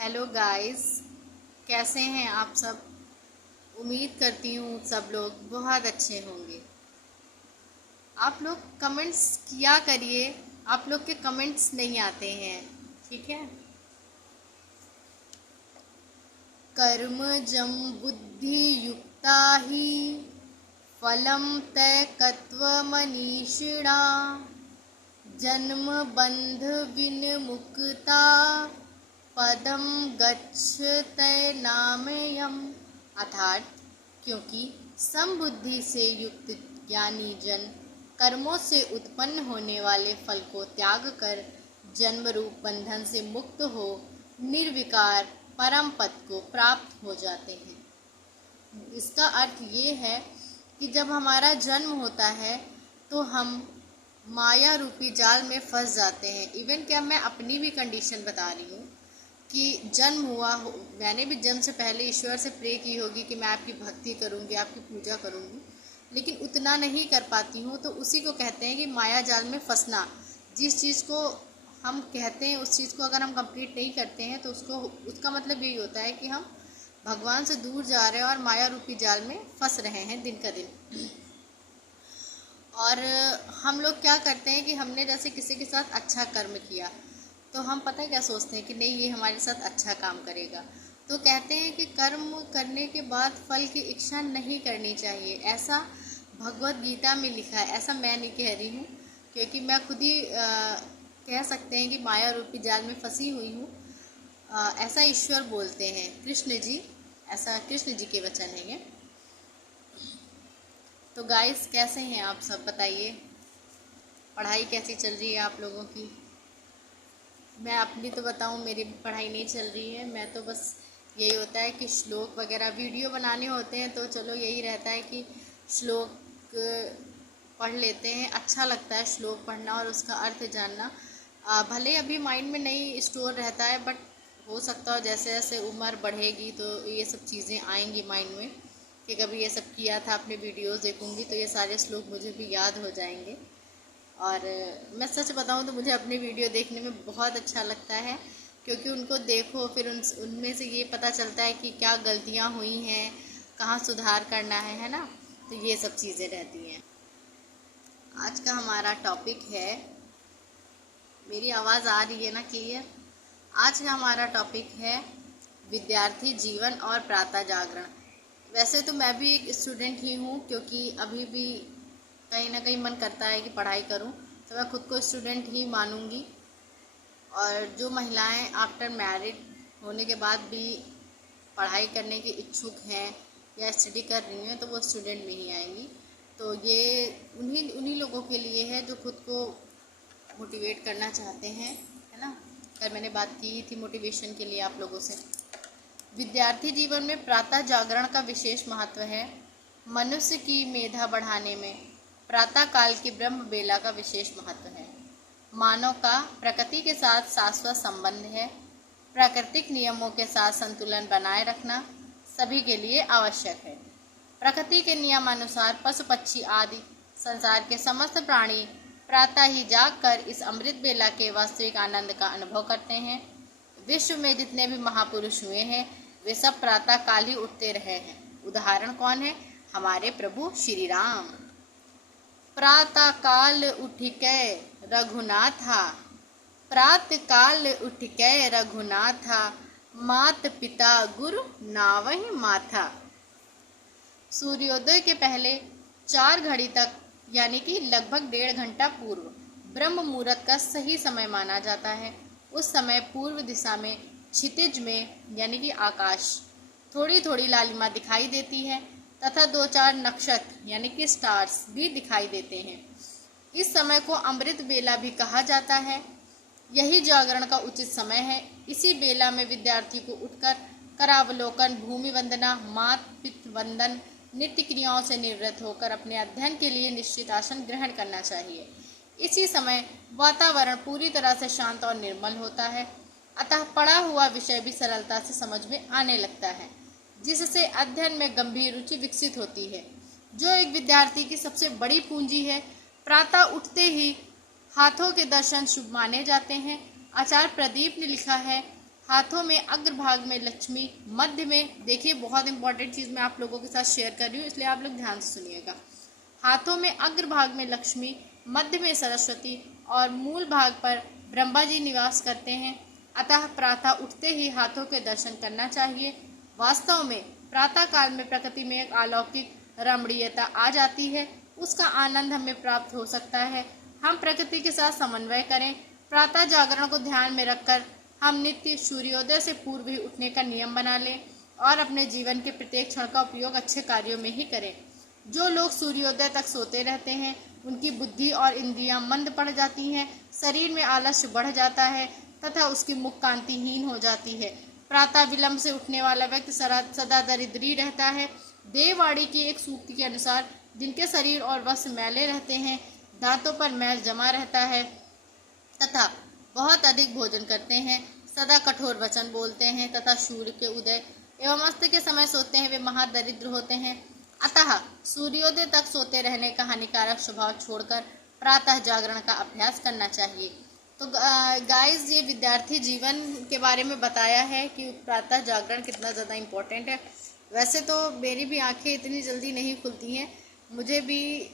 Hello guys, कैसे हैं आप सब। उम्मीद करती हूँ सब लोग बहुत अच्छे होंगे। आप लोग कमेंट्स किया करिए, आप लोग के कमेंट्स नहीं आते हैं। ठीक है। कर्मजं बुद्धि युक्ता ही फलं तैकत्वमनीषिणा जन्म बंध विनिमुक्ता पदम गच्छते नामयम्। अर्थात क्योंकि समबुद्धि से युक्त ज्ञानी जन कर्मों से उत्पन्न होने वाले फल को त्याग कर जन्म रूप बंधन से मुक्त हो निर्विकार परम पद को प्राप्त हो जाते हैं। इसका अर्थ ये है कि जब हमारा जन्म होता है तो हम माया रूपी जाल में फंस जाते हैं। इवन क्या मैं अपनी भी कंडीशन बता रही हूँ कि जन्म हुआ हो, मैंने भी जन्म से पहले ईश्वर से प्रे की होगी कि मैं आपकी भक्ति करूँगी, आपकी पूजा करूँगी, लेकिन उतना नहीं कर पाती हूँ। तो उसी को कहते हैं कि माया जाल में फंसना। जिस चीज़ को हम कहते हैं उस चीज़ को अगर हम कंप्लीट नहीं करते हैं तो उसका मतलब यही होता है कि हम भगवान से दूर जा रहे हैं और माया रूपी जाल में फंस रहे हैं दिन का दिन। और हम लोग क्या करते हैं कि हमने जैसे किसी के साथ अच्छा कर्म किया तो हम पता है क्या सोचते हैं कि नहीं, ये हमारे साथ अच्छा काम करेगा। तो कहते हैं कि कर्म करने के बाद फल की इच्छा नहीं करनी चाहिए, ऐसा भगवत गीता में लिखा है। ऐसा मैं नहीं कह रही हूँ, क्योंकि मैं खुद ही कह सकते हैं कि माया रूपी जाल में फंसी हुई हूँ। ऐसा ईश्वर बोलते हैं, कृष्ण जी, ऐसा कृष्ण जी के वचन है ये। तो गाइस, कैसे हैं आप सब, बताइए। पढ़ाई कैसी चल रही है आप लोगों की। मैं अपनी तो बताऊं, मेरी पढ़ाई नहीं चल रही है। मैं तो बस यही होता है कि श्लोक वगैरह वीडियो बनाने होते हैं तो चलो यही रहता है कि श्लोक पढ़ लेते हैं। अच्छा लगता है श्लोक पढ़ना और उसका अर्थ जानना। भले अभी माइंड में नहीं स्टोर रहता है, बट हो सकता हो जैसे जैसे उम्र बढ़ेगी तो ये सब चीज़ें आएंगी माइंड में कि कभी ये सब किया था, अपने वीडियोस देखूंगी तो ये सारे श्लोक मुझे भी याद हो जाएंगे। और मैं सच बताऊं तो मुझे अपने वीडियो देखने में बहुत अच्छा लगता है, क्योंकि उनको देखो फिर उनमें से ये पता चलता है कि क्या गलतियां हुई हैं, कहाँ सुधार करना है ना। तो ये सब चीज़ें रहती हैं। आज का हमारा टॉपिक है, मेरी आवाज़ आ रही है ना क्लियर। आज का हमारा टॉपिक है विद्यार्थी जीवन और प्रातः जागरण। वैसे तो मैं भी एक स्टूडेंट ही हूँ, क्योंकि अभी भी कहीं ना कहीं मन करता है कि पढ़ाई करूँ, तो मैं खुद को स्टूडेंट ही मानूंगी। और जो महिलाएं आफ्टर मैरिड होने के बाद भी पढ़ाई करने की इच्छुक हैं या स्टडी कर रही हैं तो वो स्टूडेंट में ही आएंगी। तो ये उन्हीं लोगों के लिए है जो खुद को मोटिवेट करना चाहते हैं, है ना। कल मैंने बात की थी मोटिवेशन के लिए आप लोगों से। विद्यार्थी जीवन में प्रातः जागरण का विशेष महत्व है। मनुष्य की मेधा बढ़ाने में प्रातः काल की ब्रह्म बेला का विशेष महत्व है। मानव का प्रकृति के साथ शाश्वत संबंध है। प्राकृतिक नियमों के साथ संतुलन बनाए रखना सभी के लिए आवश्यक है। प्रकृति के नियमानुसार पशु पक्षी आदि संसार के समस्त प्राणी प्रातः ही जागकर इस अमृत बेला के वास्तविक आनंद का अनुभव करते हैं। विश्व में जितने भी महापुरुष हुए हैं वे सब प्रातः काल ही उठते रहे हैं। उदाहरण कौन है? हमारे प्रभु श्री राम। प्रातः काल उठिके रघुनाथा, प्रातः काल उठिके रघुनाथा, मात पिता गुरु नावहि माथा। सूर्योदय के पहले 4 घड़ी तक यानी कि लगभग 1.5 घंटा पूर्व ब्रह्म मुहूर्त का सही समय माना जाता है। उस समय पूर्व दिशा में क्षितिज में यानी कि आकाश थोड़ी थोड़ी लालिमा दिखाई देती है तथा 2-4 नक्षत्र यानी कि स्टार्स भी दिखाई देते हैं। इस समय को अमृत बेला भी कहा जाता है। यही जागरण का उचित समय है। इसी बेला में विद्यार्थी को उठकर करावलोकन, भूमि वंदना, मात पितृ वंदन, नित्य क्रियाओं से निवृत्त होकर अपने अध्ययन के लिए निश्चित आसन ग्रहण करना चाहिए। इसी समय वातावरण पूरी तरह से शांत और निर्मल होता है, अतः पढ़ा हुआ विषय भी सरलता से समझ में आने लगता है, जिससे अध्ययन में गंभीर रुचि विकसित होती है, जो एक विद्यार्थी की सबसे बड़ी पूंजी है। प्रातः उठते ही हाथों के दर्शन शुभ माने जाते हैं। आचार्य प्रदीप ने लिखा है, हाथों में अग्रभाग में लक्ष्मी, मध्य में, देखिए बहुत इंपॉर्टेंट चीज़ मैं आप लोगों के साथ शेयर कर रही हूँ, इसलिए आप लोग ध्यान से सुनिएगा। हाथों में अग्रभाग में लक्ष्मी, मध्य में सरस्वती और मूल भाग पर ब्रह्मा जी निवास करते हैं। अतः प्रातः उठते ही हाथों के दर्शन करना चाहिए। वास्तव में प्रातः काल में प्रकृति में एक अलौकिक रमणीयता आ जाती है, उसका आनंद हमें प्राप्त हो सकता है। हम प्रकृति के साथ समन्वय करें। प्रातः जागरण को ध्यान में रखकर हम नित्य सूर्योदय से पूर्व ही उठने का नियम बना लें और अपने जीवन के प्रत्येक क्षण का उपयोग अच्छे कार्यों में ही करें। जो लोग सूर्योदय तक सोते रहते हैं उनकी बुद्धि और इंद्रियां मंद पड़ जाती हैं, शरीर में आलस्य बढ़ जाता है तथा उसकी मुख कांतिहीन हो जाती है। प्रातः विलंब से उठने वाला व्यक्ति सदा दरिद्री रहता है। देववाणी की एक सूक्ति के अनुसार जिनके शरीर और वस्त्र मैले रहते हैं, दांतों पर मैल जमा रहता है तथा बहुत अधिक भोजन करते हैं, सदा कठोर वचन बोलते हैं तथा सूर्य के उदय एवं अस्त के समय सोते हैं, वे महादरिद्र होते हैं। अतः सूर्योदय तक सोते रहने का हानिकारक स्वभाव छोड़कर प्रातः जागरण का अभ्यास करना चाहिए। तो गाइस, ये विद्यार्थी जीवन के बारे में बताया है कि प्रातः जागरण कितना ज़्यादा इम्पोर्टेंट है। वैसे तो मेरी भी आंखें इतनी जल्दी नहीं खुलती हैं, मुझे भी,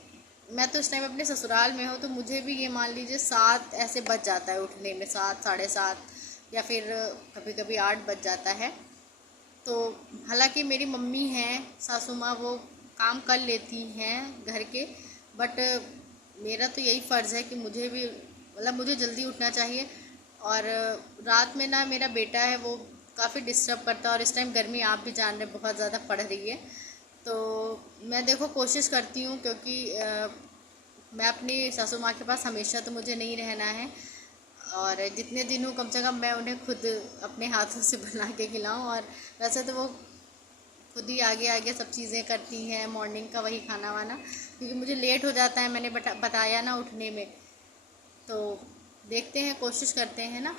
मैं तो इस टाइम अपने ससुराल में हूँ, तो मुझे भी ये मान लीजिए 7 ऐसे बज जाता है उठने में, 7 साढ़े 7 या फिर कभी कभी 8 बज जाता है। तो हालांकि मेरी मम्मी हैं, सासू माँ, वो काम कर लेती हैं घर के, बट मेरा तो यही फ़र्ज़ है कि मुझे भी, मतलब मुझे जल्दी उठना चाहिए। और रात में ना मेरा बेटा है वो काफ़ी डिस्टर्ब करता है, और इस टाइम गर्मी आप भी जान रहे बहुत ज़्यादा पड़ रही है। तो मैं देखो कोशिश करती हूँ, क्योंकि मैं अपनी सासू माँ के पास हमेशा तो मुझे नहीं रहना है, और जितने दिन हूँ कम से कम मैं उन्हें खुद अपने हाथों से बना के खिलाऊँ। और वैसे तो वो खुद ही आगे आगे सब चीज़ें करती हैं, मॉर्निंग का वही खाना वाना, क्योंकि मुझे लेट हो जाता है, मैंने बताया ना उठने में। तो देखते हैं, कोशिश करते हैं ना।